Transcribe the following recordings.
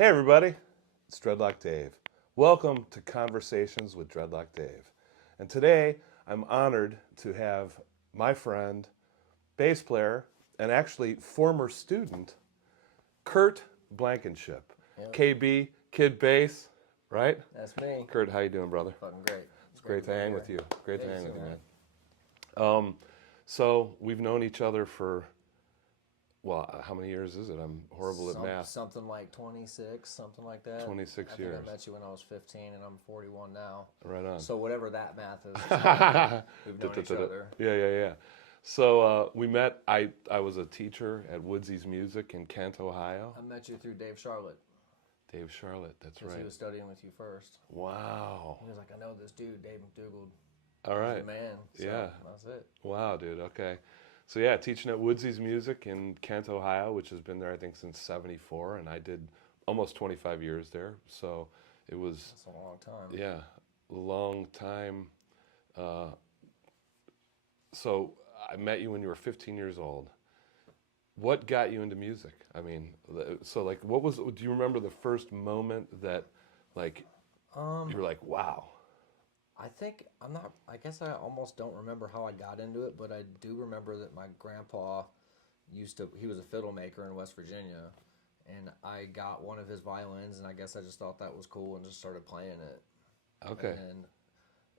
Hey everybody, it's Dreadlock Dave. Welcome to Conversations with Dreadlock Dave. And today I'm honored to have my friend, bass player, and actually former student, Kurt Blankenship. Yep, KB, Kid Bass, right? that's me. Kurt, how you doing, brother? Fucking great. It's great to be hang here. with you. Great to Yeah, hang you with too, you, man. man. So we've known each other for, well, how many years is it? I'm horrible at math. Something like 26, something like that. 26 I years. think I met you when I was 15 and I'm 41 now. Right on. So whatever that math is, we've known each other. Yeah. So we met. I was a teacher at Woodsy's Music in Kent, Ohio. I met you through Dave Charlotte Dave Charlotte, that's because right. he was studying with you first. Wow. He was like, I know this dude, Dave McDougall. All He's right. the man. So Yeah. That's it. Wow, dude. Okay. So yeah, teaching at Woodsy's Music in Kent, Ohio, which has been there I think since '74, and I did almost 25 years there. So it was That's a long time. yeah, a long time. Uh, so I met you when you were 15 years old. What got you into music? I mean, so like, what was? Do you remember the first moment that, like, you were like, wow? I think I'm not. I guess I almost don't remember how I got into it, but I do remember that my grandpa used to. He was a fiddle maker in West Virginia, and I got one of his violins, and I guess I just thought that was cool and just started playing it. Okay. And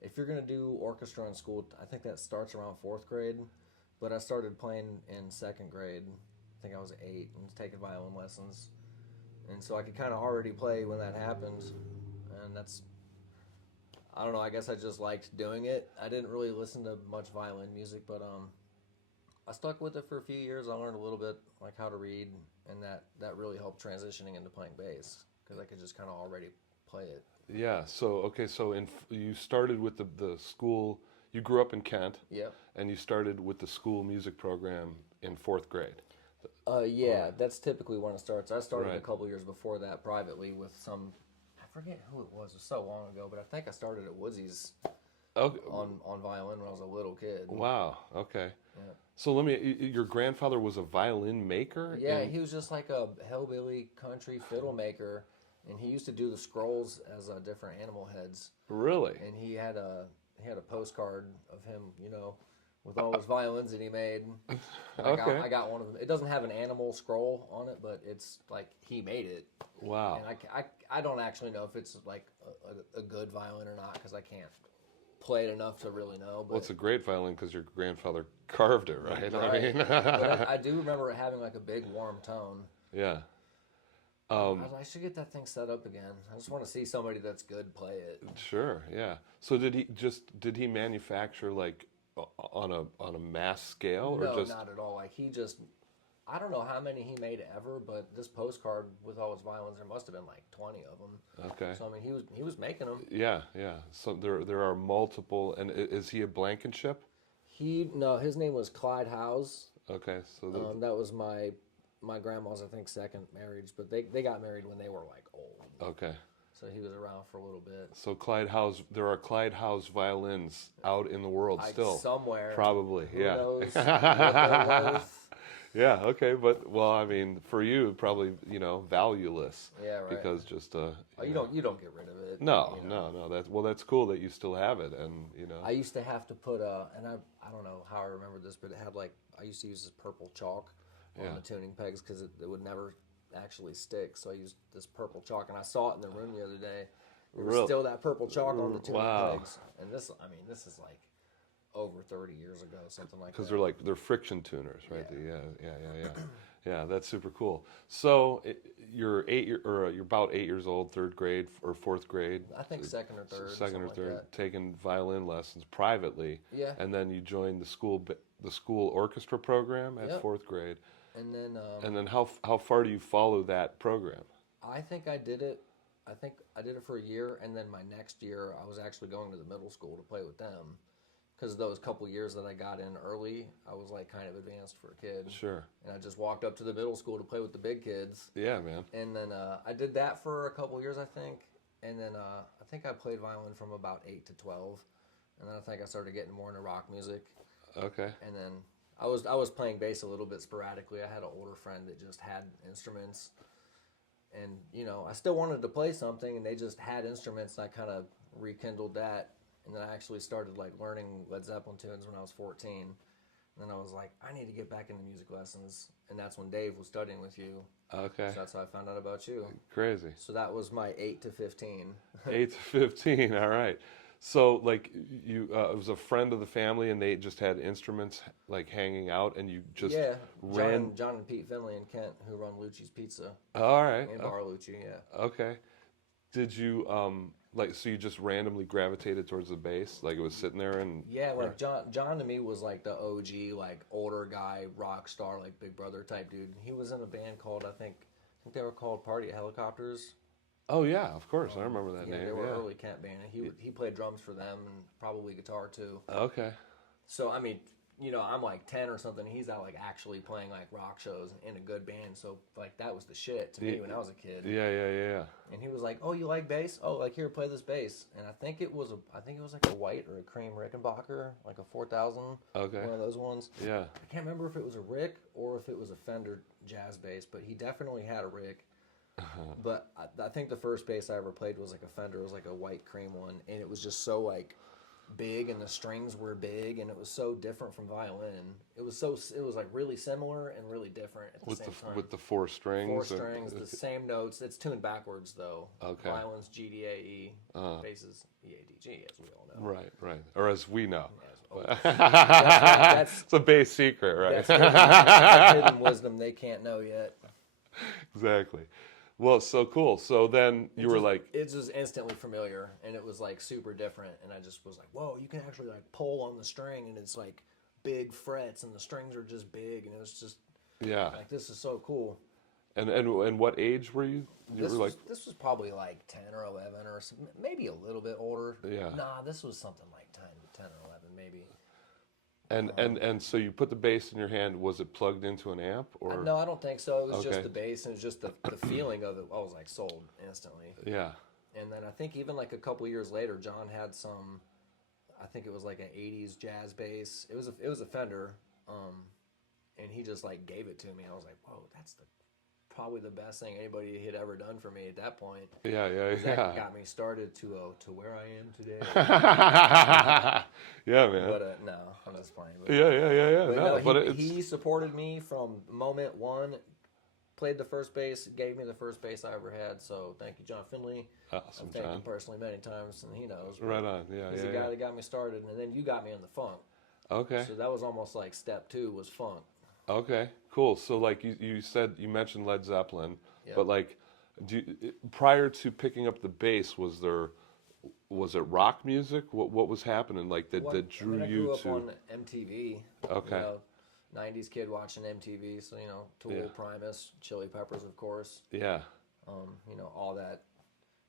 if you're gonna do orchestra in school, I think that starts around fourth grade, but I started playing in second grade. I think I was 8 and was taking violin lessons, and so I could kind of already play when that happened, and that's. I don't know. I guess I just liked doing it. I didn't really listen to much violin music, but I stuck with it for a few years. I learned a little bit like how to read, and that really helped transitioning into playing bass because I could just kind of already play it. Yeah. So okay. So you started with the school. You grew up in Kent, Yep. and you started with the school music program in fourth grade. Yeah, that's typically when it starts. I started Right. a couple years before that privately with some. I forget who it was. It was so long ago, but I think I started at Woodsy's Okay. on violin when I was a little kid. Wow. Okay. Yeah. So let me. Your grandfather was a violin maker. Yeah, he was just like a hillbilly country fiddle maker, and he used to do the scrolls as different animal heads. Really? And he had a postcard of him, with all his violins that he made. And Okay. I got one of them. It doesn't have an animal scroll on it, but it's like he made it. Wow. And I don't actually know if it's like a good violin or not because I can't play it enough to really know. But Well, it's a great violin because your grandfather carved it, right? I Right. mean, but I do remember it having like a big warm tone. yeah. I should get that thing set up again. I just want to see somebody that's good play it. Sure. Yeah. So did he manufacture like on a mass scale or No, just not at all. Like I don't know how many he made ever, but this postcard with all his violins, there must have been like 20 of them. okay? So I mean, he was making them. Yeah. So there are multiple, and is he a Blankenship? No, his name was Clyde Howes. Okay. So That was my grandma's, I think, second marriage, but they got married when they were like old. okay. So he was around for a little bit. So there are Clyde House violins out in the world still. Somewhere. Probably. Who Yeah. knows what they're worth. Yeah, okay, but well, I mean, for you, probably valueless. Yeah, right. Because just Oh, you don't get rid of it. No, you know. no. That's cool that you still have it, and I used to have to put and I don't know how I remember this, but it had like I used to use this purple chalk on Yeah. the tuning pegs because it would never actually stick. So I used this purple chalk, and I saw it in the room the other day. There was Real- still that purple chalk on the tuning Wow. pegs, and this is like over 30 years ago, something like that. because they're friction tuners, right? Yeah. Yeah. That's super cool. So you're you're about 8 years old, third grade or fourth grade. I think second or third. Second or something third, like that. taking violin lessons privately. Yeah. And then you joined the school orchestra program at Yep. fourth grade. And then And then how far do you follow that program? I think I did it. I think I did it for a year, and then my next year I was actually going to the middle school to play with them. Because those couple years that I got in early, I was like kind of advanced for a kid. Sure. And I just walked up to the middle school to play with the big kids. Yeah, man. And then I did that for a couple years, I think. And then I think I played violin from about 8 to 12. And then I think I started getting more into rock music. Okay. And then I was playing bass a little bit sporadically. I had an older friend that just had instruments. And you know, I still wanted to play something, and they just had instruments. And I kind of rekindled that, and then I actually started like learning Led Zeppelin tunes when I was 14. And then I was like, I need to get back into music lessons, and that's when Dave was studying with you. Okay. So that's how I found out about you. Crazy. So that was my 8 to 15. 8 to 15. All right. So like you, it was a friend of the family, and they just had instruments like hanging out, and you just ran. John and Pete Finley and Kent, who run Lucci's Pizza. All right. And Bar Lucci, yeah. Okay. Did you like so you just randomly gravitated towards the bass, like it was sitting there and yeah, like John to me was like the OG, like older guy, rock star, like Big Brother type dude. He was in a band called I think they were called Party at Helicopters. Oh yeah, of course, I remember that yeah, name. They were yeah, early Kent band. He played drums for them and probably guitar too. Okay. So I mean, you know, I'm like 10 or something. He's out like actually playing like rock shows in a good band. So like that was the shit to me when I was a kid. Yeah. And he was like, "Oh, you like bass? Oh, like here, play this bass." And I think it was like a white or a cream Rickenbacker, like a 4000. Okay. One of those ones. Yeah. I can't remember if it was a Rick or if it was a Fender jazz bass, but he definitely had a Rick. But I think the first bass I ever played was like a Fender. It was like a white cream one, and it was just so like big, and the strings were big, and it was so different from violin. It was like really similar and really different at the same time. With the four strings. Four strings, the same notes. It's tuned backwards though. Okay. Violin's G D A E, bass is E A D G, as we all know. Right. Or as we know. That's it's a bass secret, right? That's hidden wisdom they can't know yet. Exactly. Well, so cool. So then you were like, it was instantly familiar, and it was like super different, and I just was like, whoa, you can actually like pull on the string, and it's like big frets, and the strings are just big, and it was just like, this is so cool. And what age were you? This was probably like 10 or 11 or maybe a little bit older. Yeah. Nah, this was something like 10 or 11 maybe. And so you put the bass in your hand. Was it plugged into an amp or? No, I don't think so. It was just the bass, and it was just the feeling of it. I was like sold instantly. Yeah. And then I think even like a couple years later, John had some. I think it was like an '80s jazz bass. It was a Fender, and he just like gave it to me. I was like, whoa, that's probably the best thing anybody had ever done for me at that point. Yeah. That got me started to where I am today. Yeah, man. But no, I'm just playing. But no, he supported me from moment one. Played the first bass, gave me the first bass I ever had. So thank you, John Finley. Awesome, I've thanked him personally many times, and he knows. Right on. Yeah. He's the guy that got me started, and then you got me on the funk. Okay. So that was almost like step 2 was funk. Okay, cool. So like you mentioned Led Zeppelin, Yep. but like, prior to picking up the bass, was it rock music? What was happening like that drew I you grew up to? on MTV. Okay. You know, 90s kid watching MTV, so you know, Tool, Primus, Chili Peppers, of course. Yeah. You know, all that.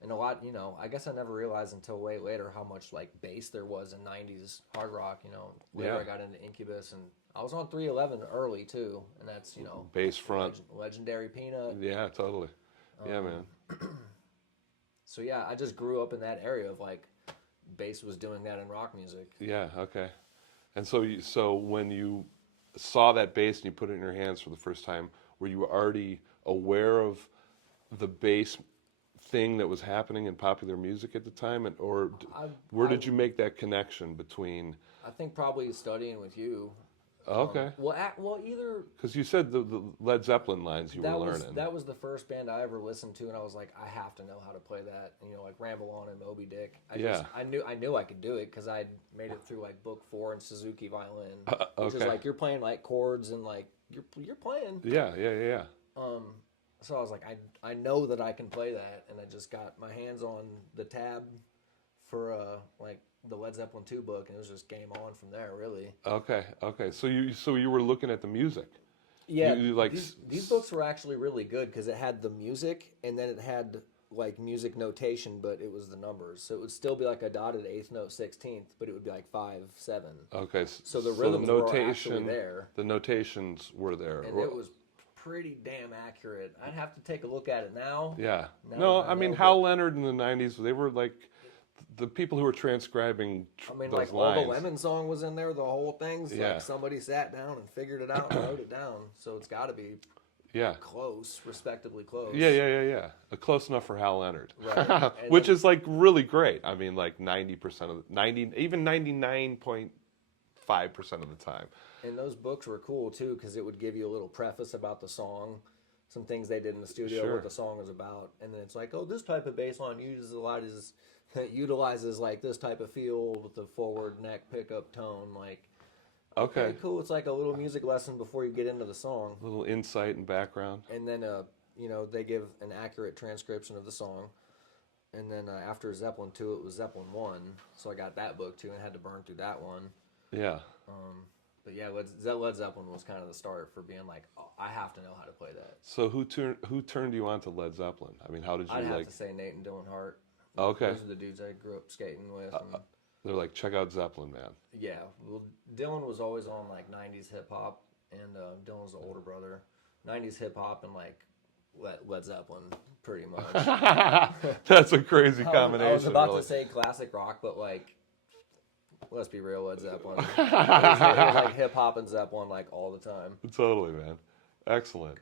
And a lot, you know, I guess I never realized until way later how much like bass there was in 90s hard rock, you know. Later I got into Incubus, and I was on 311 early too, and that's, you know, bass front. Legendary Peanut. Yeah, totally. Yeah, man. So yeah, I just grew up in that area of like bass was doing that in rock music. Yeah, okay. And so when you saw that bass and you put it in your hands for the first time, were you already aware of the bass thing that was happening in popular music at the time, where did you make that connection between? I think probably studying with you. Okay. Well, either because you said the Led Zeppelin lines you were learning. That was the first band I ever listened to, and I was like, I have to know how to play that. And, you know, like Ramble On and Moby Dick. I knew I could do it because I'd made it through like Book 4 and Suzuki Violin, which is like you're playing like chords and like you're playing. Yeah. So I was like, I know that I can play that, and I just got my hands on the tab for like the Led Zeppelin 2 book, and it was just game on from there, really. Okay. So you were looking at the music. Yeah, these books were actually really good because it had the music, and then it had like music notation, but it was the numbers. So it would still be like a dotted 8th note 16th, but it would be like 5, 7. Okay. So the rhythms were actually there. The notations were there. And it was pretty damn accurate. I'd have to take a look at it now. Yeah. I mean, Hal Leonard in the 90s, they were like the people who were transcribing those like lines. All the Lemon Song was in there, the whole thing's Yeah. like somebody sat down and figured it out and wrote it down. So it's got to be Yeah. close, respectably close. Yeah. Close enough for Hal Leonard, Right. which is like really great. I mean, like 90% of 90, even 99.5% of the time. And those books were cool too because it would give you a little preface about the song, some things they did in the studio, Sure. what the song was about, and then it's like, oh, this type of bass line utilizes like this type of feel with the forward neck pickup tone. Like, Okay. cool. It's like a little music lesson before you get into the song, A little insight and background. and then they give an accurate transcription of the song. And then after Zeppelin 2, it was Zeppelin 1, so I got that book too and had to burn through that one. Yeah. But yeah, Led Zeppelin was kind of the start for being like, oh, I have to know how to play that. So who turned you on to Led Zeppelin? I mean, how did you I'd have like? to say Nate and Dylan Hart. Okay. Those are the dudes I grew up skating with. And, They're like, check out Zeppelin, man. yeah, well, Dylan was always on like 90s hip hop, and Dylan was the older brother. 90s hip hop and like Led Zeppelin, pretty much. That's a crazy combination. I was about really. to say classic rock, but like, let's be real, Led Zeppelin. It was like hip hop and Zeppelin like all the time. Totally, man. Excellent.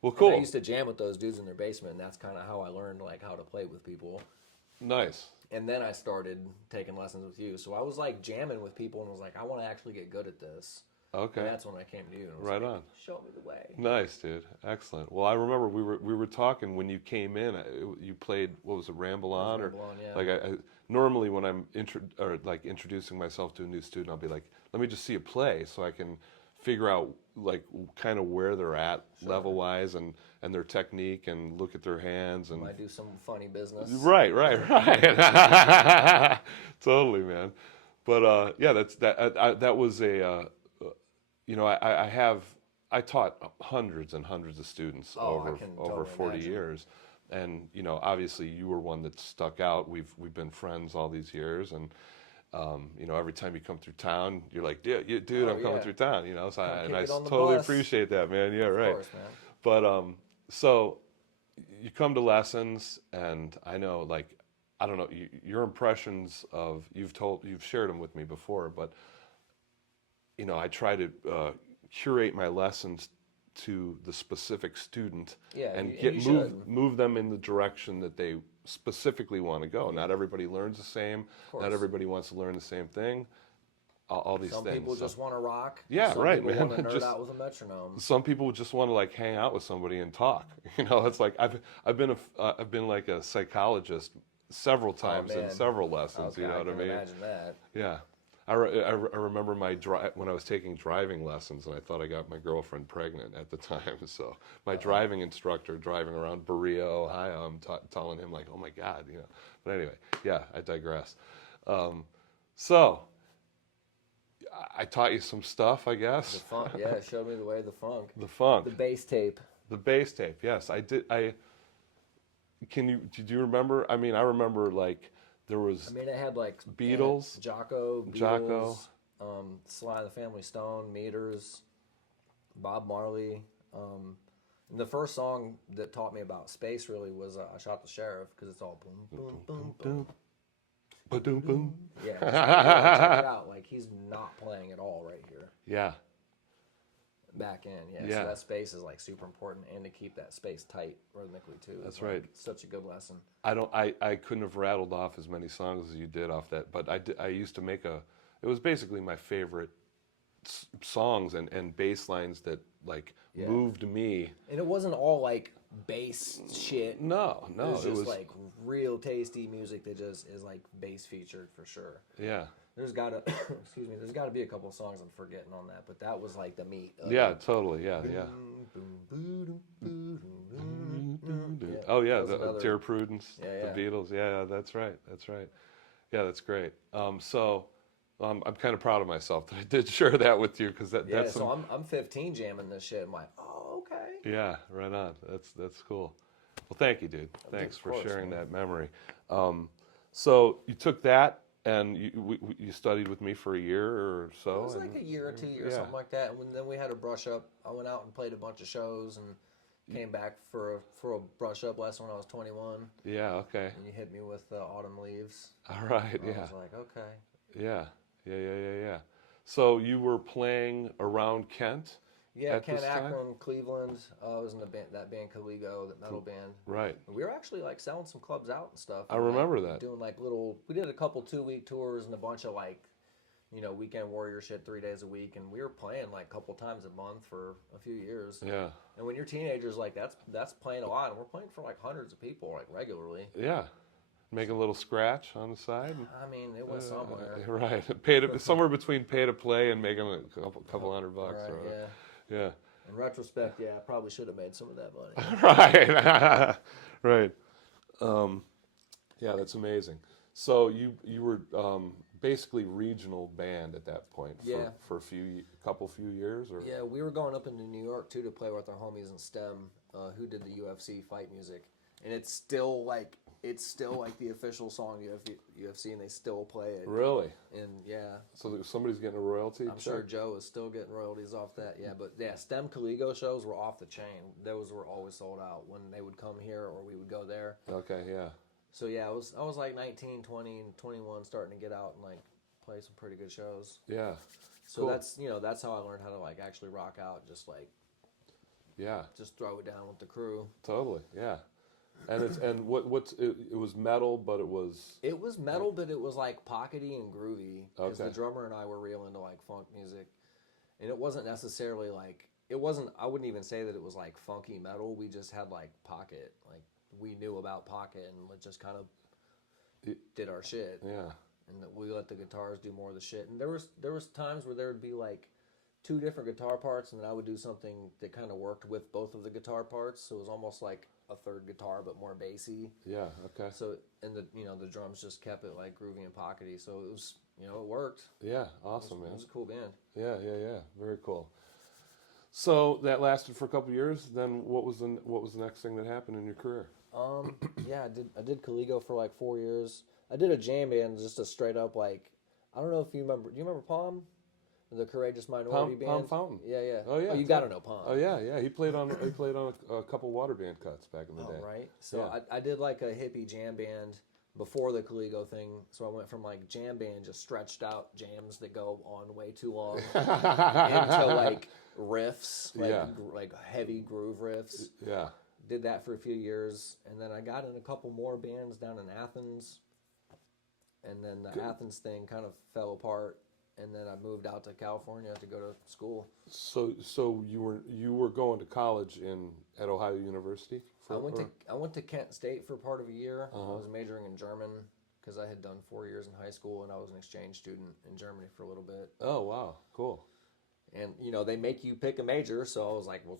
Well, And cool. I used to jam with those dudes in their basement, and that's kind of how I learned like how to play with people. Nice. And then I started taking lessons with you. So I was like jamming with people and was like, I want to actually get good at this. Okay. And that's when I came to you. And was Right like, on. Show me the way. Nice, dude. Excellent. Well, I remember we were talking when you came in. You played, what was it, Ramble On? Ramble On, yeah. Like I normally when I'm introducing myself to a new student, I'll be like, let me just see a play so I can figure out like kind of where they're at level wise and their technique and look at their hands and Might do some funny business. Right. Totally, man. But yeah, that was a I taught hundreds and hundreds of students over totally 40 imagine. years, and obviously you were one that stuck out. We've been friends all these years, and every time you come through town, you're like, dude, I'm coming through town. So I totally appreciate that, man. Yeah, right. Of course, man. But so you come to lessons, and I know, like, I don't know, your impressions of you've shared them with me before, but I try to curate my lessons to the specific student and move them in the direction that they specifically want to go. Not everybody learns the same. Not everybody wants to learn the same thing. All these Some things. people just want to rock. Yeah, Some right, people man. want to nerd out with a metronome. Some people just want to like hang out with somebody and talk. It's like I've been like a psychologist several times in several lessons. Okay, You know what I mean? Imagine that. Yeah. I remember when I was taking driving lessons, and I thought I got my girlfriend pregnant at the time. So my driving instructor driving around Berea, Ohio, I'm telling him like, oh my God, But anyway, yeah, I digress. So I taught you some stuff, I guess. The funk, yeah, it showed me the way of the funk. The funk. The bass tape. The bass tape, yes, I did. Did you remember? I mean, I remember like there was. I mean, it had like Beatles, Jocko, Sly and the Family Stone, Meters, Bob Marley. And the first song that taught me about space really was "I Shot the Sheriff" because it's all boom, boom, boom, boom. Ba-doom, boom. Yeah, check it out. Like he's not playing at all right here. Yeah. Back in, yeah. So that space is like super important, and to keep that space tight rhythmically too. That's like, right. Such a good lesson. I couldn't have rattled off as many songs as you did off that, but I used to make it was basically my favorite songs and bass lines that like moved me. And it wasn't all like bass shit. No, it was just like real tasty music that just is like bass featured for sure. Yeah. There's gotta there's gotta be a couple of songs I'm forgetting on that, but that was like the meat of Yeah, it. totally. Yeah. Oh yeah, Dear Prudence, the Beatles. Yeah, that's right. Yeah, that's great. So I'm kind of proud of myself that I did share that with you because that's so I'm 15 jamming this shit. I'm like, oh, okay. Yeah, right on. That's cool. Well, thank you, dude. Thanks for sharing that memory. So you took that and you studied with me for a year or so. It was like a year or 2 years, something like that. And then we had a brush up. I went out and played a bunch of shows and came back for a brush up lesson when I was 21. Yeah. Okay. And you hit me with Autumn Leaves. All right. And I was like, okay. Yeah. So you were playing around Kent? Yeah, at Ken this time? Ackland, Cleveland. I was in that band Caligo, that metal band. Right. And we were actually like selling some clubs out and stuff. I And, like, remember that. doing like little. We did a couple 2-week tours and a bunch of like, weekend warrior shit 3 days a week, and we were playing like a couple times a month for a few years. Yeah. And when you're teenagers, like that's playing a lot, and we're playing for like hundreds of people like regularly. Yeah. Make a little scratch on the side. I mean, it was somewhere. Right. Pay to somewhere between pay to play and making a couple $100 Right, or yeah. yeah. In retrospect, yeah, I probably should have made some of that money. Right. Right. Yeah, that's amazing. So you were basically regional band at that point for a few years, or Yeah, we were going up into New York too to play with our homies in STEM, who did the UFC fight music, and it's still like the official song UFC, and they still play it. Really? And yeah, So somebody's getting a royalty I'm sure check? Joe is still getting royalties off that. Yeah, but yeah, STEM Caligo shows were off the chain. Those were always sold out when they would come here or we would go there. Okay, yeah. So yeah, I was like 19, 20, and 21, starting to get out and like play some pretty good shows. Yeah. So Cool. that's how I learned how to like actually rock out, just Yeah. just throw it down with the crew. Totally. Yeah. And it was metal, but it was metal, but it was like pockety and groovy because Okay. the drummer and I were real into like funk music, and it wasn't necessarily like I wouldn't even say that it was like funky metal. We just had like pocket, like we knew about pocket and just kind of did our shit. yeah. And that we let the guitars do more of the shit. And there was times where there would be like 2 different guitar parts, and then I would do something that kind of worked with both of the guitar parts. So it was almost like a third guitar, but more bassy. Yeah. Okay. So and the drums just kept it like groovy and pockety. So it was it worked. Yeah. Awesome, man. It was a cool band. Yeah. Very cool. So that lasted for a couple years. Then what was the next thing that happened in your career? Yeah, I did Caligo for like 4 years. I did a jam band, just a straight up like, I don't know if you remember. Do you remember Palm, the Courageous Minority band? Palm Fountain. Yeah. Oh yeah. Oh, you gotta know Palm. Oh yeah. He played on a couple water band cuts back in the day. Right. So Yeah. I did like a hippie jam band before the Caligo thing. So I went from like jam band, just stretched out jams that go on way too long, into like riffs, like heavy groove riffs. Yeah. Did that for a few years, and then I got in a couple more bands down in Athens, and then the Athens thing kind of fell apart, and then I moved out to California to go to school. So you were going to college at Ohio University? I went to Kent State for part of a year. I was majoring in German because I had done 4 years in high school, and I was an exchange student in Germany for a little bit. Oh wow, cool. And they make you pick a major, so I was like, well,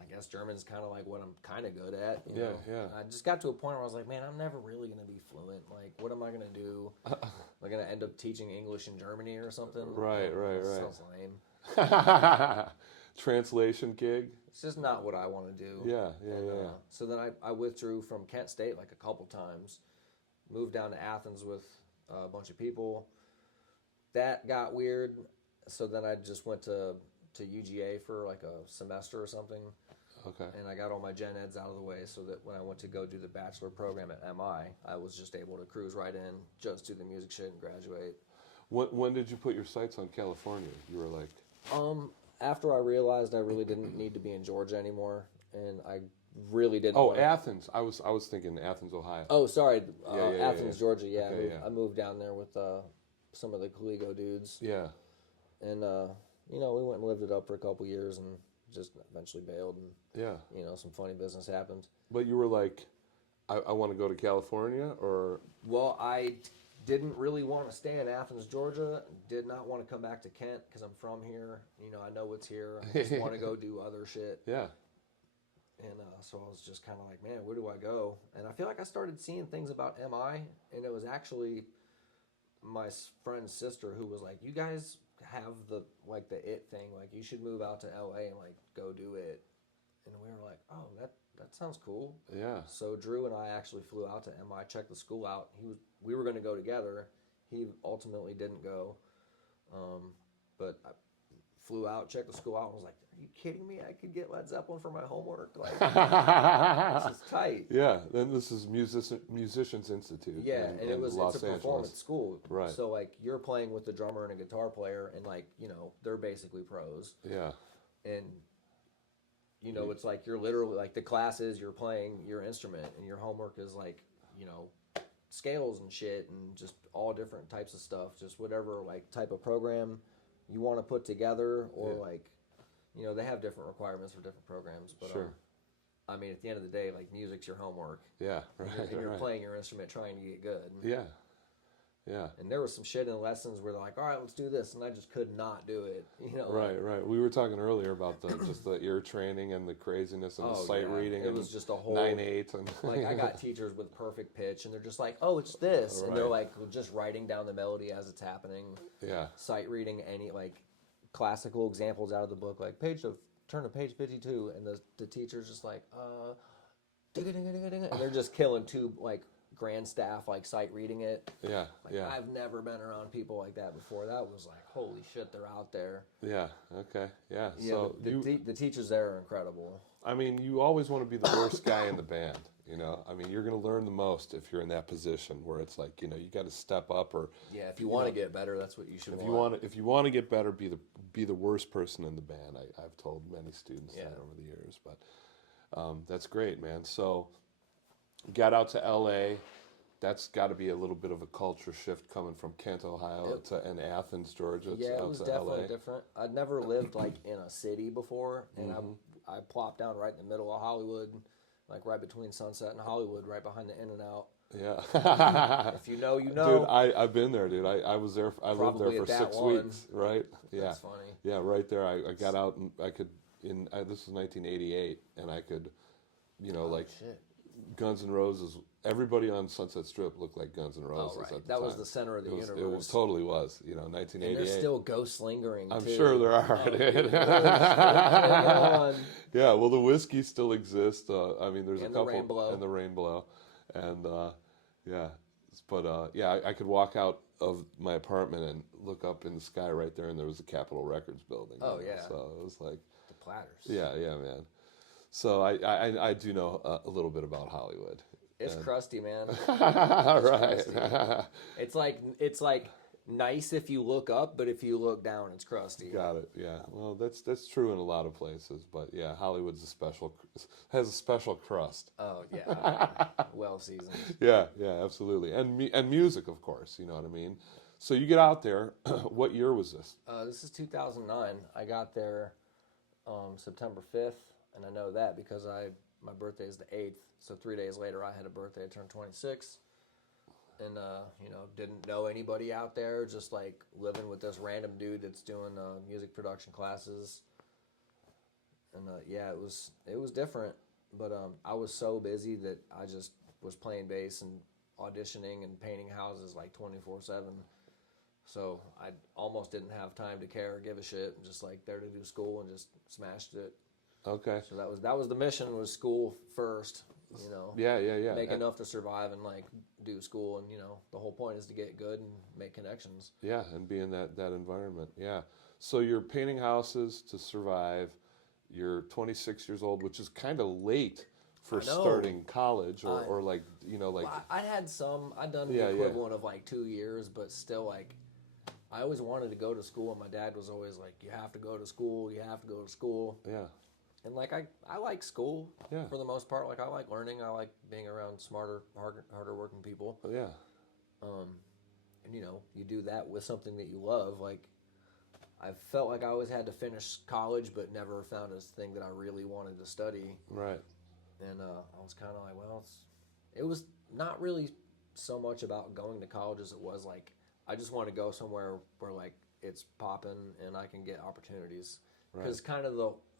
I guess German's kind of like what I'm kind of good at. You know? Yeah. I just got to a point where I was like, man, I'm never really going to be fluent. Like, what am I going to do? Am I going to end up teaching English in Germany or something? Right. Sounds lame. Translation gig. It's just not what I want to do. Yeah. So then I withdrew from Kent State like a couple times. Moved down to Athens with a bunch of people. That got weird. So then I just went to UGA for like a semester or something. Okay. And I got all my gen eds out of the way so that when I went to go do the bachelor program at MI, I was just able to cruise right in, just do the music shit and graduate. When did you put your sights on California? You were like... After I realized I really didn't need to be in Georgia anymore, and I really didn't. Oh, Athens. I was thinking Athens, Ohio. Oh, sorry. Yeah, Athens, Georgia. Yeah, Okay, I moved down there with some of the Caligo dudes. Yeah. And we went and lived it up for a couple years and just eventually bailed, and Yeah. some funny business happened. But you were like, I want to go to California, or... Well, I didn't really want to stay in Athens, Georgia. Did not want to come back to Kent because I'm from here. I know what's here. I just want to go do other shit. Yeah. And so I was just kind of like, man, where do I go? And I feel like I started seeing things about MI, and it was actually my friend's sister who was like, you guys have the it thing. Like, you should move out to LA and like go do it. And we were like, oh, that sounds cool. Yeah. So Drew and I actually flew out to MI, checked the school out. We were going to go together. He ultimately didn't go, but I flew out, checked the school out, and was like, "Are you kidding me? I could get Led Zeppelin for my homework. Like, this is tight." Yeah. Then this is Musicians Institute. Yeah, and it's Los a performance Angeles. school, Right. So like you're playing with the drummer and a guitar player, and like they're basically pros. Yeah. and you know, it's like you're literally like the class is you're playing your instrument, and your homework is like, you know, scales and shit, and just all different types of stuff, just whatever like type of program you want to put together, or like, you know, they have different requirements for different programs, but Sure. I mean, at the end of the day, like music's your homework. Yeah, right. And you're right. playing your instrument trying to get good. Yeah, yeah. And there was some shit in lessons where they're like, all right, let's do this. And I just could not do it. You know, Right, right. We were talking earlier about the just the ear training and the craziness and the sight reading. It was just a whole 9/8 and like I got teachers with perfect pitch, and they're just like, oh, it's this, and they're Right. like just writing down the melody as it's happening. yeah, Sight reading any like classical examples out of the book, like turn to page 52, and the teacher's just like, and they're just killing two like grand staff like sight reading it. yeah, Like, yeah, I've never been around people like that before. That was like, holy shit, they're out there. yeah. Okay, yeah. Yeah, So the teachers there are incredible. I mean, you always want to be the worst guy in the band. You know, I mean, you're going to learn the most if you're in that position where it's like, you know, you got to step up, or Yeah, if you want to get better, that's what you should if want. you want to get better, be the worst person in the band. I've told many students that over the years, but that's great, man. So you got out to L.A. That's got to be a little bit of a culture shift coming from Kent, Ohio, and Athens, Georgia. Yeah, it out was to definitely LA. different. I'd never lived like in a city before, and I plopped down right in the middle of Hollywood, like right between Sunset and Hollywood, right behind the In-N-Out. Yeah. If you know, you know. Dude, I've been there, dude. I was there. I lived there Probably for at that 6 one. weeks, right? Yeah. That's funny. Yeah, right there. I got out and I could. This was 1988, and I could, you know, like Shit. Guns N' Roses. Everybody on Sunset Strip looked like Guns N' Roses. Oh, right. At the That was time. the center of the universe. It was totally was. You know, And 1988. there's still ghosts lingering. I'm too. sure there are. Oh, dude. dude, there's shit Yeah, well, the whiskey still exists. I mean, there's And a the couple, Rainbow. and the Rainbow, and yeah, but yeah, I could walk out of my apartment and look up in the sky right there, and there was the Capitol Records building. Oh, you know, yeah. so it was like, the platters. yeah, man. So I do know a little bit about Hollywood. It's crusty, man. Right. It's like nice if you look up, but if you look down, it's crusty. Got it. Yeah. Well, that's true in a lot of places, but yeah, Hollywood's has a special crust. Oh yeah, well seasoned. Yeah, absolutely. And music, of course, you know what I mean? So you get out there, what year was this? This is 2009. I got there September 5th, and I know that because my birthday is the 8th, so 3 days later I had a birthday. I turned 26, and you know, didn't know anybody out there, just like living with this random dude that's doing music production classes. And yeah, it was different, but I was so busy that I just was playing bass and auditioning and painting houses like 24/7. So I almost didn't have time to care or give a shit, and just like there to do school and just smashed it. Okay. So that was the mission, was school first, you know. Yeah. Make enough to survive and like do school, and you know, the whole point is to get good and make connections. Yeah, and be in that environment. Yeah. So you're painting houses to survive. You're 26 years old, which is kind of late for starting college, or like, you know, like. Well, I'd done the equivalent of like 2 years, but still, like, I always wanted to go to school, and my dad was always like, you have to go to school, you have to go to school. Yeah. And like, I like school Yeah. for the most part. Like, I like learning. I like being around smarter, harder working people. Yeah. And you know, you do that with something that you love. Like, I felt like I always had to finish college, but never found a thing that I really wanted to study. Right. And I was kind of like, well, it was not really so much about going to college as it was like, I just want to go somewhere where like it's popping and I can get opportunities. Because kind of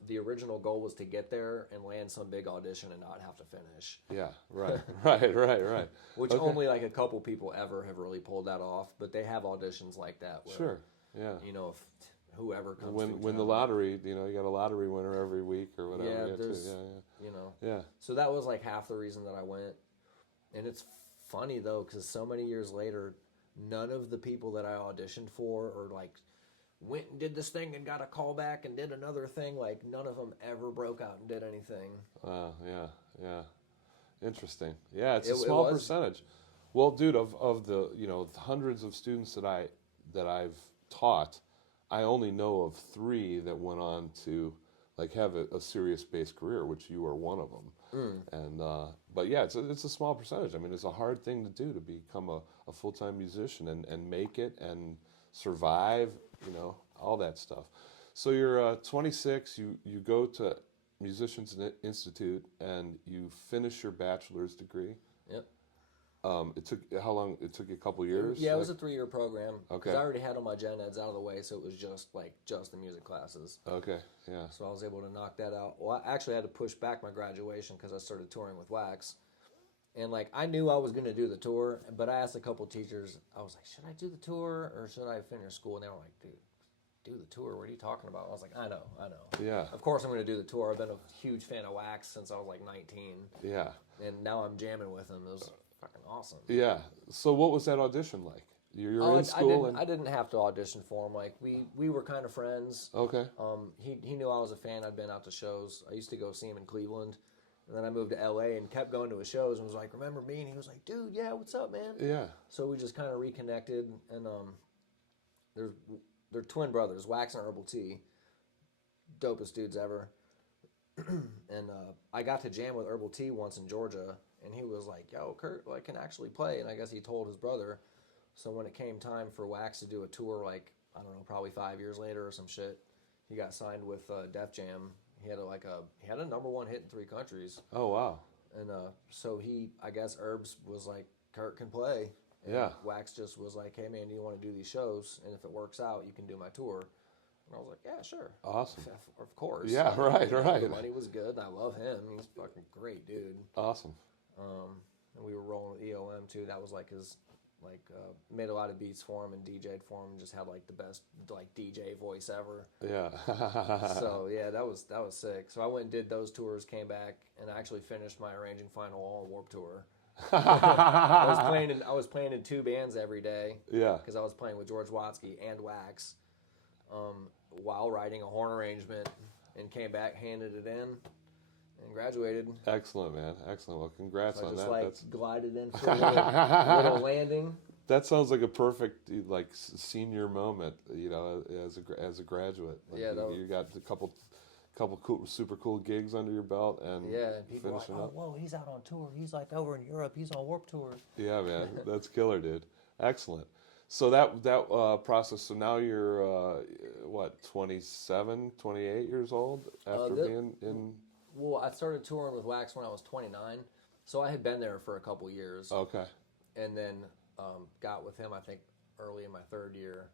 the original goal was to get there and land some big audition and not have to finish. Yeah. Right. right. Which only like a couple people ever have really pulled that off. But they have auditions like that. Where, Sure. Yeah. You know, if whoever comes Win the lottery, you know, you got a lottery winner every week or whatever. Yeah, you get there's, to. you know. Yeah. So that was like half the reason that I went. And it's funny though, because so many years later, none of the people that I auditioned for or like went and did this thing and got a call back and did another thing, like none of them ever broke out and did anything. Yeah. Interesting. Yeah, it's a small percentage. Well, dude, of the, you know, hundreds of students that I've taught, I only know of 3 that went on to like have a serious bass career, which you are one of them. And but yeah, it's a small percentage. I mean, it's a hard thing to do to become a full-time musician and make it and survive, you know, all that stuff. So you're 26. You go to Musicians Institute and you finish your bachelor's degree. Yep. It took how long? It took you a couple years. Yeah, it was a 3-year program. Okay. Because I already had all my gen eds out of the way, so it was just the music classes. Okay. Yeah. So I was able to knock that out. Well, I actually had to push back my graduation because I started touring with Wax. And like I knew I was going to do the tour, but I asked a couple teachers. I was like, "Should I do the tour or should I finish school?" And they were like, "Dude, do the tour. What are you talking about?" I was like, I know. Yeah. Of course I'm going to do the tour. I've been a huge fan of Wax since I was like 19. Yeah. And now I'm jamming with him. It was fucking awesome. Yeah. So what was that audition like? You're in school I didn't have to audition for him. Like we were kind of friends. Okay. He knew I was a fan. I'd been out to shows. I used to go see him in Cleveland. And then I moved to LA and kept going to his shows and was like, "Remember me?" And he was like, "Dude, yeah, what's up, man?" Yeah. So we just kind of reconnected, and they're twin brothers, Wax and Herbal T, dopest dudes ever. And I got to jam with Herbal T once in Georgia, and he was like, "Yo, Kurt, like, can actually play." And I guess he told his brother. So when it came time for Wax to do a tour, like I don't know, probably 5 years later or some shit, he got signed with Def Jam. He had a #1 hit in 3 countries. Oh wow. And so I guess Herbs was like, "Kurt can play." And Yeah. Wax just was like, "Hey man, do you want to do these shows? And if it works out, you can do my tour." And I was like, "Yeah, sure." Awesome. Of course. Yeah, right, right. The money was good, and I love him. He's a fucking great dude. Awesome. And we were rolling with EOM too. That was like his, made a lot of beats for him and DJ'd for him. Just had like the best like DJ voice ever. Yeah. So yeah, that was sick. So I went and did those tours, came back, and I actually finished my arranging final on Warped Tour. I was playing in 2 bands every day. Yeah. Because I was playing with George Watsky and Wax, while writing a horn arrangement, and came back, handed it in, and graduated. Excellent, man. Excellent. Well, congrats So I on just that. That's glided in for a little landing. that sounds like a perfect like senior moment, you know, as a graduate. Like, Yeah, you got a couple cool, super cool gigs under your belt, and Yeah, and people were like, finishing "Oh, up. whoa, he's out on tour. He's like over in Europe. He's on Warped Tour." Yeah, man, that's killer, dude. Excellent. So that process. So now you're what, 27, 28 years old after being in. Well, I started touring with Wax when I was 29, so I had been there for a couple years, Okay. and then got with him I think early in my 3rd year,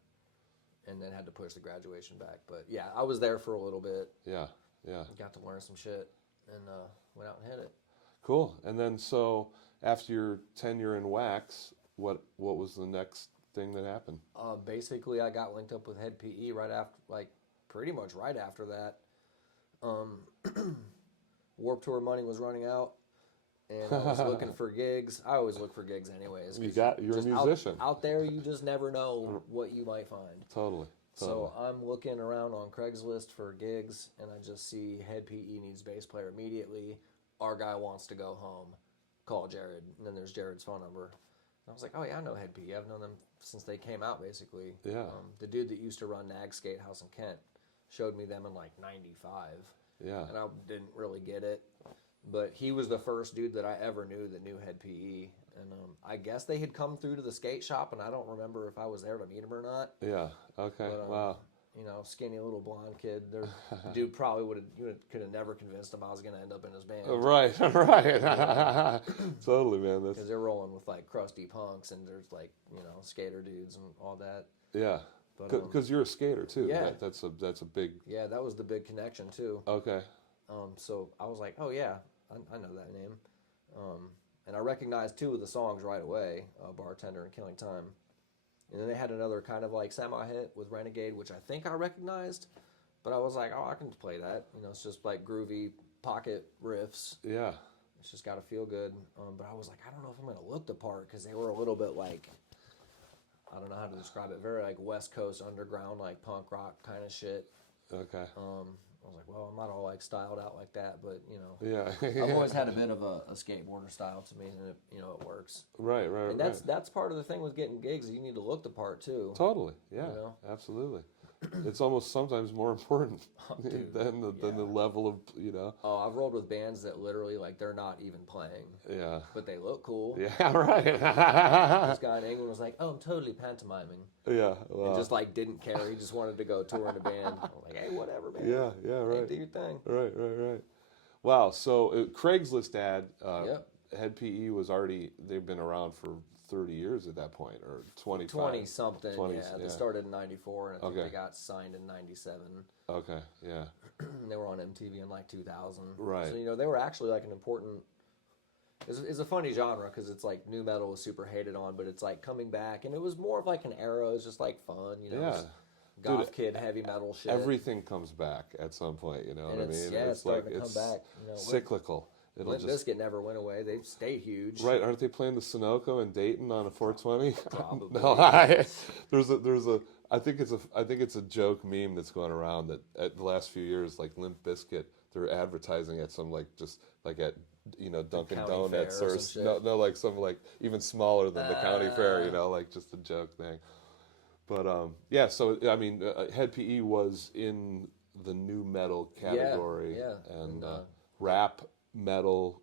and then had to push the graduation back. But yeah, I was there for a little bit. Yeah. Yeah. Got to learn some shit, and went out and hit it. Cool. And then so after your tenure in Wax, what was the next thing that happened? Basically, I got linked up with Head PE right after, like pretty much right after that. Warped Tour money was running out, and I was looking for gigs. I always look for gigs anyways. You're a musician. Out there, you just never know what you might find. Totally. So I'm looking around on Craigslist for gigs, and I just see Head PE needs bass player immediately. Our guy wants to go home. Call Jared. And then there's Jared's phone number. And I was like, oh yeah, I know Head PE. I've known them since they came out, basically. Yeah. The dude that used to run Nag Skate House in Kent showed me them in like 95. Yeah. And I didn't really get it. But he was the first dude that I ever knew that knew Head PE. And I guess they had come through to the skate shop, and I don't remember if I was there to meet him or not. Yeah. Okay. But, Wow. You know, skinny little blonde kid. Dude probably could have never convinced him I was going to end up in his band. Right. Right. Totally, man. Because they're rolling with like crusty punks, and there's like, you know, skater dudes and all that. Yeah. But, Because you're a skater too. Yeah. That's a big. Yeah, that was the big connection too. Okay. So I was like, oh yeah, I know that name. And I recognized 2 of the songs right away, Bartender and Killing Time. And then they had another kind of like semi-hit with Renegade, which I think I recognized. But I was like, oh, I can play that. You know, it's just like groovy pocket riffs. Yeah. It's just got to feel good. But I was like, I don't know if I'm going to look the part, because they were a little bit like, I don't know how to describe it, very like West Coast underground, like punk rock kind of shit. Okay. I was like, well, I'm not all like styled out like that, but you know, Yeah. I've always had a bit of a skateboarder style to me, and it works. Right. Right. And that's part of the thing with getting gigs. You need to look the part too. Totally. Yeah. You know? Absolutely. it's almost sometimes more important Dude, than the level of, you know. Oh, I've rolled with bands that literally like they're not even playing, Yeah. but they look cool. Yeah, right. This guy in England was like, "Oh, I'm totally pantomiming," Yeah. and just like didn't care. He just wanted to go tour in a band. I'm like, "Hey, whatever, man. Yeah, yeah, Hey, right. do your thing." Right. Wow. So Craigslist ad, Yep. Head PE was already, they've been around for 30 years at that point, or 25. 20 something. 20s, Yeah, they yeah. started in '94, and I think Okay. they got signed in '97. Okay, yeah. They were on MTV in like 2000. Right. So they were actually like an important. It's a funny genre because it's like new metal was super hated on, but it's like coming back, and it was more of like an era. It was just like fun, Yeah. just goth Dude, kid heavy metal shit. Everything comes back at some point, you know and what I it's, mean? yeah, it's starting to it's come back. cyclical. It'll Limp just Bizkit never went away. They stayed huge. right. Aren't they playing the Sunoco in Dayton on a 420? Probably. No, there's a. I think it's a joke meme that's going around that at the last few years, like Limp Bizkit, they're advertising at some like just like at Dunkin' County Donuts fair or or some no like some like even smaller than the county fair, like just a joke thing. But yeah, so I mean, Head PE was in the new metal category, yeah. and rap metal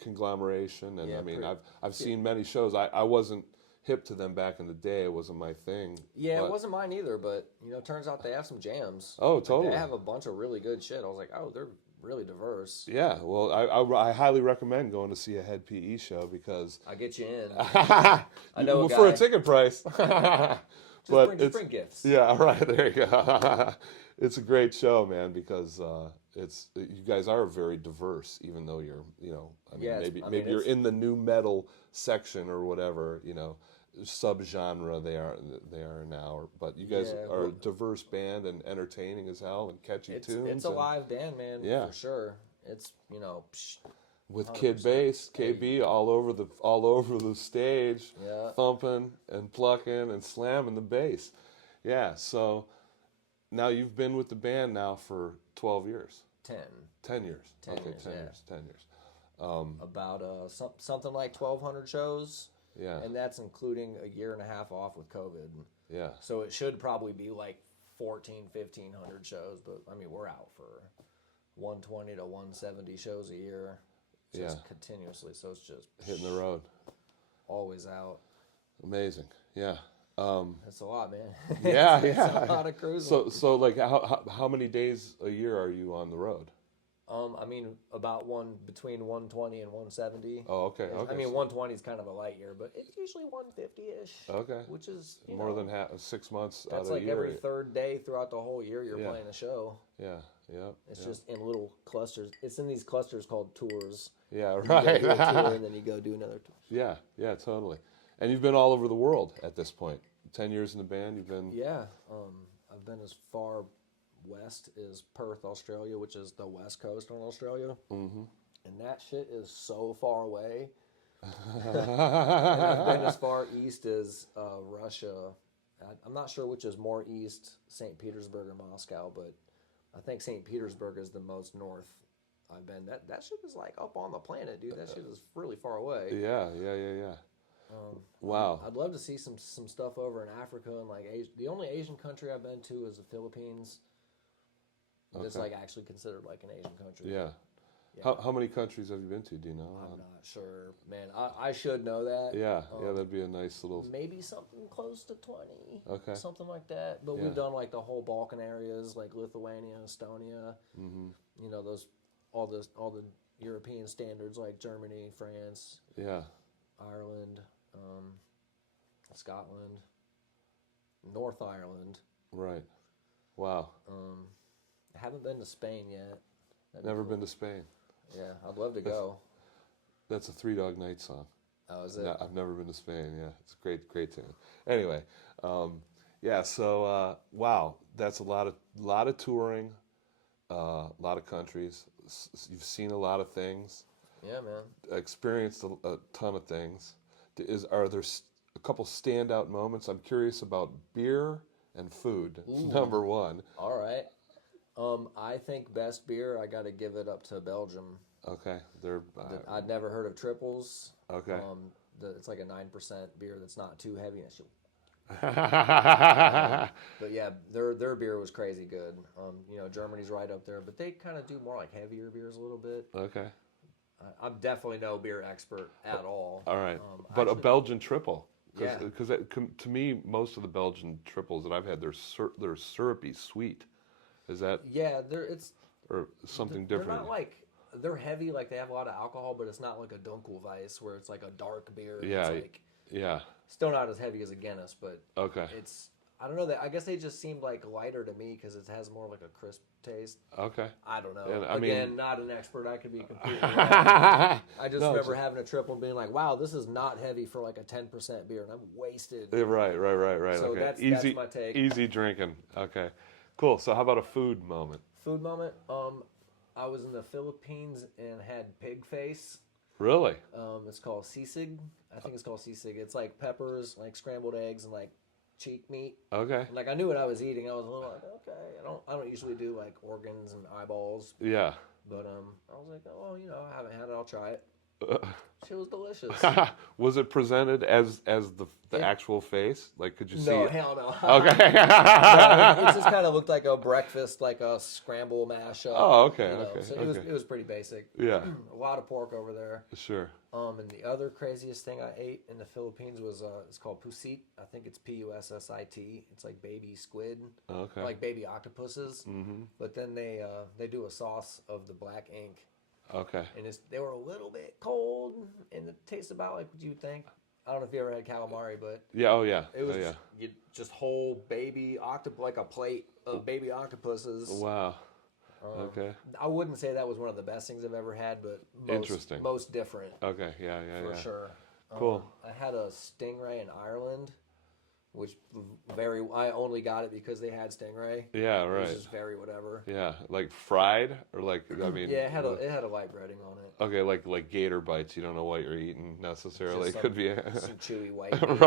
conglomeration, and Yeah, I mean, pretty- I've seen many shows. I wasn't hip to them back in the day; it wasn't my thing. Yeah, but- it wasn't mine either, but turns out they have some jams. Oh, Like, totally. they have a bunch of really good shit. I was like, oh, they're really diverse. Yeah, well, I highly recommend going to see a Head PE show because I get you in. I know a for a guy. ticket price. Just bring gifts. Yeah, right. There you go. It's a great show, man, because you guys are very diverse, even though you're, I mean, Yeah, maybe you're in the new metal section or whatever, subgenre they are now. But you guys Yeah, are a diverse band and entertaining as hell and catchy tunes. It's a and live band, man. Yeah. For sure. It's psh, with Kid 100%. Bass, KB, all over the stage, Yeah. thumping and plucking and slamming the bass. Yeah, so now you've been with the band now for 12 years. 10. 10 years. 10 okay, years, 10 yeah. years. 10 years. About something like 1,200 shows. Yeah. And that's including a year and a half off with COVID. Yeah. So it should probably be like 1,500 shows, but I mean, we're out for 120 to 170 shows a year. Just continuously. So it's just Hitting the road. always out. Amazing. Yeah. That's a lot, man. Yeah, It's yeah. a lot of cruising. So like how many days a year are you on the road? I mean, about between 120 and 170. Oh, okay. I mean, 120 is kind of a light year, but it's usually 150-ish. Okay. Which is More than 6 months out that's of like a year. every third day throughout the whole year you're Yeah. playing a show. Yeah. Yeah. It's just in little clusters. It's in these clusters called tours. Yeah. You go Right. do a tour and then you go do another tour. Yeah, yeah, totally. And you've been all over the world at this point. 10 years in the band, you've been... Yeah, I've been as far west as Perth, Australia, which is the west coast on Australia. Mm-hmm. And that shit is so far away. And I've been as far east as Russia. I'm not sure which is more east, St. Petersburg or Moscow, but I think St. Petersburg is the most north I've been. That shit is like up on the planet, dude. That shit is really far away. Yeah. Wow. I'd love to see some stuff over in Africa and like Asia. The only Asian country I've been to is the Philippines. That's Okay. like actually considered like an Asian country. Yeah. Yeah. How many countries have you been to, do you know? I'm not sure, man. I should know that. Yeah, that'd be a nice little... Maybe something close to 20. Okay. Something like that. But Yeah. we've done like the whole Balkan areas, like Lithuania, Estonia. Mm-hmm. All the European standards like Germany, France, Yeah. Ireland, Scotland, North Ireland. Right. Wow. I haven't been to Spain yet. That'd be Never cool. been to Spain. Yeah, I'd love to go. That's a Three Dog Night song. Oh, is it? No, I've never been to Spain. Yeah, it's a great tune. Anyway, yeah. So wow, that's a lot of touring, a lot of countries. You've seen a lot of things. Yeah, man. Experienced a ton of things. Are there a couple standout moments? I'm curious about beer and food. Number one. All right. I think best beer, I got to give it up to Belgium. Okay, they're I'd never heard of triples. okay. It's like a 9% beer that's not too heavy. And But yeah, their beer was crazy good. Germany's right up there, but they kind of do more like heavier beers a little bit. Okay. I'm definitely no beer expert at all. All right. But a Actually, Belgian triple. yeah, Because to me, most of the Belgian triples that I've had, they're syrupy sweet. Is that yeah, or something they're different? not like they're heavy, like they have a lot of alcohol, but it's not like a Dunkelweiss where it's like a dark beer. Yeah. It's like Yeah. still not as heavy as a Guinness, but Okay. it's I don't know that I guess they just seemed like lighter to me because it has more like a crisp taste. Okay. I don't know. And, Again, not an expert. I could be completely wrong. I just No, remember having a triple and being like, "Wow, this is not heavy for like a 10% beer," and I'm wasted. Right. So Okay. that's my take. Easy drinking. Okay. Cool. So how about a food moment? Food moment. I was in the Philippines and had pig face. Really? It's called sisig. I think it's called sisig. It's like peppers, like scrambled eggs, and like cheek meat. Okay. And, like I knew what I was eating. I was a little like, okay. I don't usually do like organs and eyeballs, Yeah. but I was like, oh, I haven't had it. I'll try it. Shit was delicious. Was it presented as the It- actual face? Like, could you see No, it? hell no. Okay. No, it just kind of looked like a breakfast, like a scramble mashup. Oh, okay, you know, okay, So okay. it was pretty basic. Yeah. A lot of pork over there. Sure. And the other craziest thing I ate in the Philippines was it's called pusit. I think it's Pussit. It's like baby squid, Okay. like baby octopuses. Mm-hmm. But then they do a sauce of the black ink, Okay. and they were a little bit cold, and it tastes about like what you would think. I don't know if you ever had calamari, but Yeah. Oh, yeah. it was Oh, yeah. just whole baby octopus, like a plate of baby octopuses. Wow. Um, Okay. I wouldn't say that was one of the best things I've ever had, but Interesting. most different Okay. Yeah. Yeah. for Yeah. sure. Cool. I had a stingray in Ireland, which I only got it because they had stingray. Yeah. It was Right. just very whatever. Yeah. Like fried or like I mean. Yeah, it had a light breading on it. Okay. Like gator bites. You don't know what you're eating necessarily. Just It could be. some chewy white meat.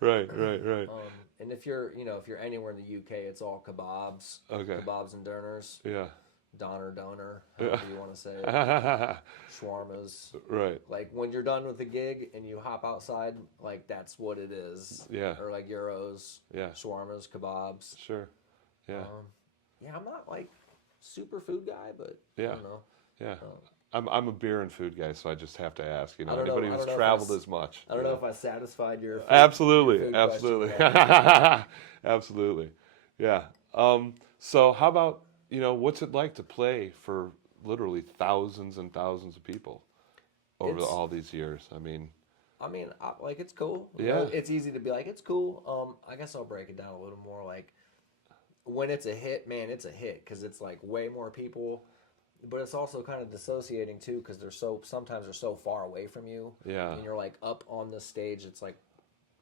Right. Right. Right. And if you're anywhere in the UK, it's all kebabs, Okay. kebabs and doners, Yeah. doner, however you want to say it, shawarmas. Right. Like when you're done with the gig and you hop outside, like that's what it is. Yeah. Or like gyros, Yeah. shawarmas, kebabs. Sure. Yeah. Yeah, I'm not like super food guy, but I Yeah. don't know. Yeah. I'm a beer and food guy, so I just have to ask. I don't know- Anybody I who's don't know if traveled that's- as much. I don't know if I satisfied your food, Absolutely. your food Absolutely. question. Absolutely. Yeah. So how about what's it like to play for literally thousands and thousands of people over It's- all these years? I mean, Like it's cool. Yeah. It's easy to be like it's cool. I guess I'll break it down a little more. Like when it's a hit, man, it's a hit because it's like way more people. But it's also kind of dissociating too because sometimes they're so far away from you. Yeah. And you're like up on the stage. It's like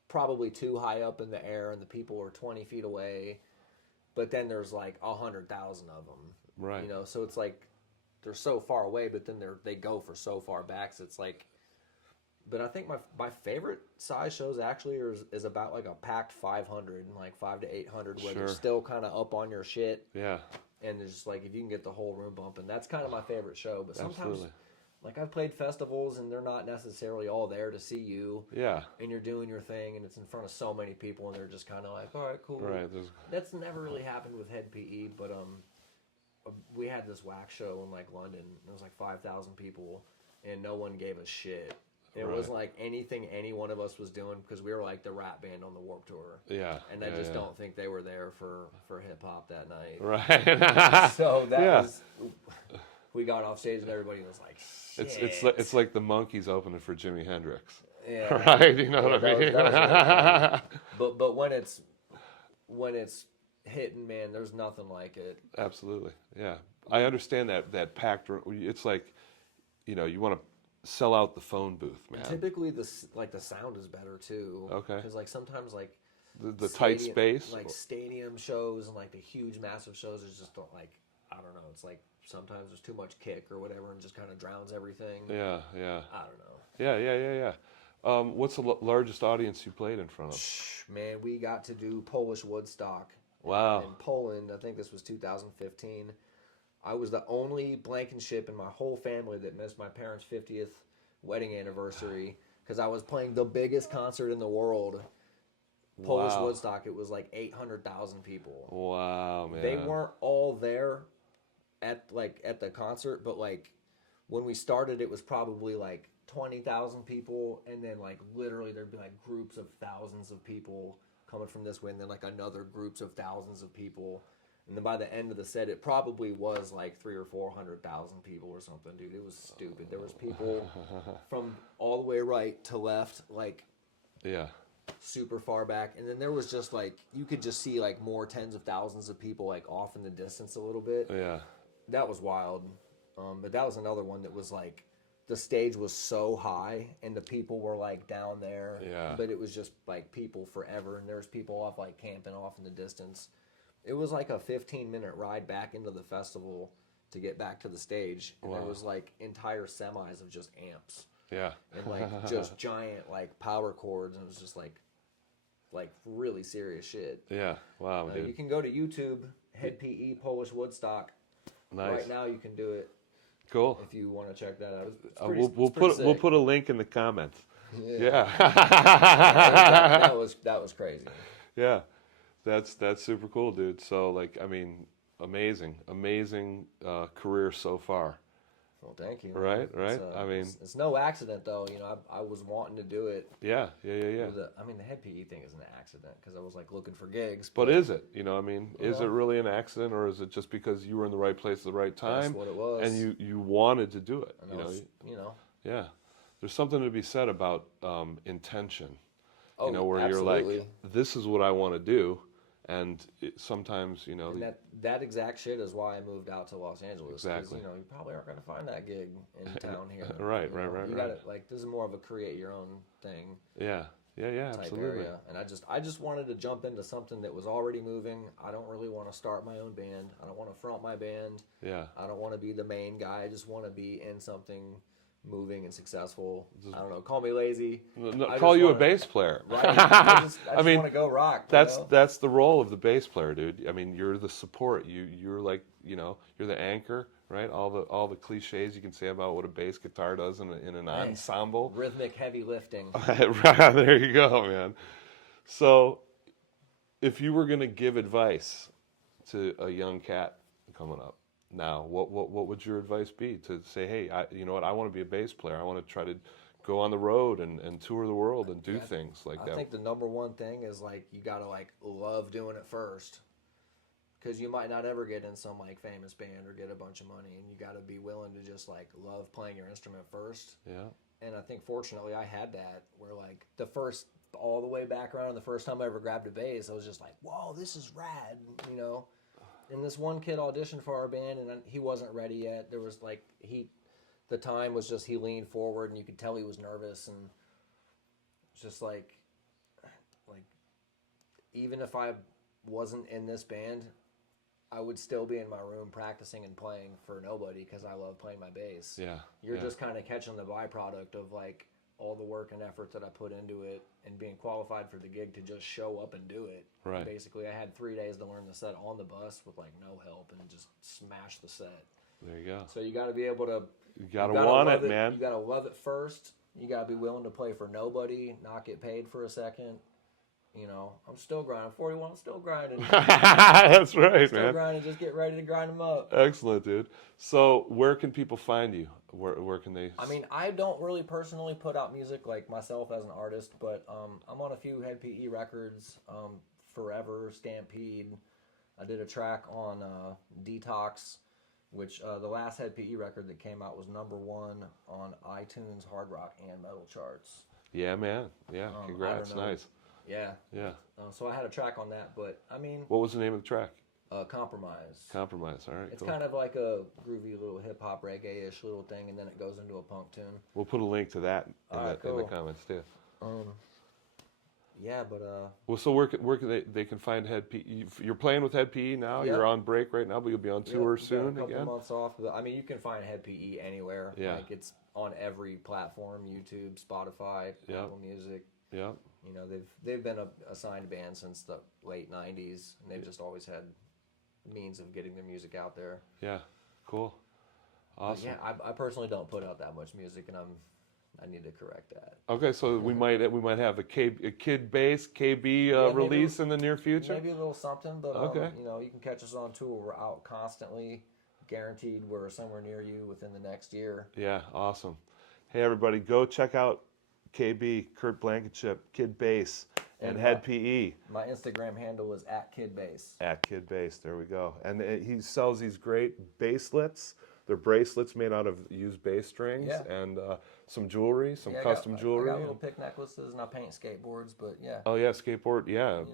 probably too high up in the air, and the people are 20 feet away. But then there's like 100,000 of them. Right. So it's like they're so far away, but then they go for so far back. So it's like. But I think my favorite size shows actually is about like a packed 500, like 500 to 800, where they're Sure. still kind of up on your shit. Yeah. And it's just like if you can get the whole room bumping, that's kind of my favorite show. But sometimes, Absolutely. like I've played festivals and they're not necessarily all there to see you, Yeah. and you're doing your thing, and it's in front of so many people, and they're just kind of like, all right, cool. Right. That's never really happened with Head PE, but we had this wax show in like London. It was like 5,000 people, and no one gave a shit. It Right. wasn't like anything any one of us was doing because we were like the rap band on the Warped Tour. Yeah. And I yeah, just yeah. don't think they were there for hip hop that night. Right. So that Yeah. was, we got off stage and everybody was like, shit. It's like the Monkees opening for Jimi Hendrix. Yeah. Right. You know Yeah, what I mean? that was really cool. But when it's hitting, man, there's nothing like it. Absolutely. Yeah. I understand that packed room. It's like, you want to sell out the phone booth, man. Typically, the sound is better too. Okay. Because like sometimes like The tight space. like stadium shows and like the huge massive shows is just like I don't know. It's like sometimes there's too much kick or whatever and just kind of drowns everything. Yeah. Yeah. I don't know. Yeah. What's the largest audience you played in front of? Man, we got to do Polish Woodstock. Wow. In Poland, I think this was 2015. I was the only Blankenship in my whole family that missed my parents' 50th wedding anniversary. because I was playing the biggest concert in the world, Polish Wow. Woodstock. It was like 800,000 people. Wow, man. They weren't all there at the concert, but like when we started, it was probably like 20,000 people, and then like literally there'd be like groups of thousands of people coming from this way, and then like another groups of thousands of people, and then by the end of the set, it probably was like 300,000 or 400,000 people or something, dude. It was stupid. There was people from all the way right to left, like Yeah. super far back, and then there was just like you could just see like more tens of thousands of people like off in the distance a little bit. Yeah. That was wild. But that was another one that was like the stage was so high and the people were like down there. Yeah. But it was just like people forever, and there's people off like camping off in the distance. It was like a 15-minute ride back into the festival to get back to the stage, and there was like entire semis of just amps Yeah. and like just giant like power chords, and it was just like really serious shit. Yeah. Wow, dude. You can go to YouTube, Head PE Polish Woodstock. Nice. Right now you can do it Cool. if you want to check that out. It's We'll pretty put a link in the comments. Yeah. that was crazy. Yeah. That's super cool, dude. So like, I mean, amazing career so far. Well, thank you. Right. I mean, it's no accident though. You know, I was wanting to do it. yeah. I mean, the Head PE thing is an accident because I was like looking for gigs. But is it? You know, I mean, is it really an accident, or is it just because you were in the right place at the right time? That's what it was. And you wanted to do it. And you know. Yeah. There's something to be said about intention. Oh, you know, where absolutely. you're like, this is what I want to do, and sometimes, you know, And that exact shit is why I moved out to Los Angeles. 'Cause, Exactly. you know, you probably aren't going to find that gig in town here. Right. You gotta, like, this is more of a create your own thing. Yeah, Type absolutely. area. And I just wanted to jump into something that was already moving. I don't really want to start my own band. I don't want to front my band. Yeah, I don't want to be the main guy. I just want to be in something moving and successful. I don't know. Call me lazy. no, I call just you wanna- a bass player. Right. I just mean, want to go rock. That's you know? that's the role of the bass player, dude. I mean, you're the support. You're like, you know, you're the anchor, right? All the cliches you can say about what a bass guitar does in an ensemble. Rhythmic heavy lifting. Right, there you go, man. So, if you were gonna give advice to a young cat coming up now, what would your advice be? To say, hey, you know what? I want to be a bass player. I want to try to go on the road and tour the world and do things like that. I think the number one thing is like you gotta like love doing it first, because you might not ever get in some like famous band or get a bunch of money, and you gotta be willing to just like love playing your instrument first. Yeah. And I think fortunately I had that, where like all the way back around the first time I ever grabbed a bass, I was just like, whoa, this is rad, you know. And this one kid auditioned for our band, and he wasn't ready yet. There was like the time was just he leaned forward, and you could tell he was nervous, and it's just like even if I wasn't in this band, I would still be in my room practicing and playing for nobody because I love playing my bass. Yeah. You're just kind of catching the byproduct of like all the work and effort that I put into it, and being qualified for the gig to just show up and do it. Right. Basically, I had 3 days to learn the set on the bus with like no help, and just smash the set. There you go. So you got to be able to. You gotta want love it, man. You got to love it first. You got to be willing to play for nobody, not get paid for a second. You know, I'm still grinding. I'm 41, I'm still grinding. That's right, Still man. grinding. Just get ready to grind them up. Excellent, dude. So, where can people find you? Where can they? I mean, I don't really personally put out music like myself as an artist, but I'm on a few Head PE records. Forever, Stampede. I did a track on Detox, which the last Head PE record that came out was #1 on iTunes hard rock and metal charts. Yeah, man. Yeah, congrats. I don't know. Nice. Yeah. Yeah. So I had a track on that, but I mean, What was the name of the track? Compromise. Compromise. All right. It's Cool. kind of like a groovy little hip hop reggae-ish little thing, and then it goes into a punk tune. We'll put a link to that in, All right, in the cool. comments too. Yeah, but Well, so where can they can find Head PE? You're playing with Head PE now. Yep. You're on break right now, but you'll be on tour yeah, got soon a couple again. months off, but I mean, you can find Head PE anywhere. Yeah. Like it's on every platform: YouTube, Spotify, Yeah. Apple Music. Yeah. You know, they've been a signed band since the late '90s, and they've just always had means of getting their music out there. Yeah. Cool. But Awesome. yeah, I personally don't put out that much music, and I'm I need to correct that. Okay, so we might have a Kid Bass KB Yeah, release in the near future. Maybe a little something, but Okay. you can catch us on tour. We're out constantly, guaranteed. We're somewhere near you within the next year. Yeah, awesome. Hey everybody, go check out KB, Kurt Blankenship, Kid Bass, and Head PE. My Instagram handle is @KidBass. @Kid Bass, there we go. And he sells these great baselets. They're bracelets made out of used bass strings and some jewelry, some custom jewelry. I got little pick necklaces and I paint skateboards, but yeah. Oh yeah, skateboard,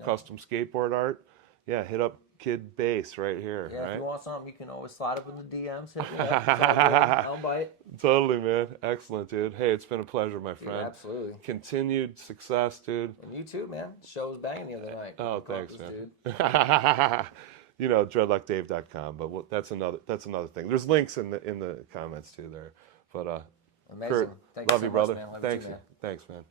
custom skateboard art. Yeah, hit up Kid Bass right here. Yeah, right? if you want something, you can always slide up in the DMs. Hit me up. It's all good. I'll bite. Totally, man. Excellent, dude. Hey, it's been a pleasure, my friend. Yeah, absolutely. Continued success, dude. And you too, man. The show was banging the other night. Oh, thanks, man. Dude. You know, dreadlockdave.com, but that's another thing. There's links in the comments too there. But Amazing. Kurt, Thank you love so you, much, brother. man. Love Thanks, too, man. Thanks, man.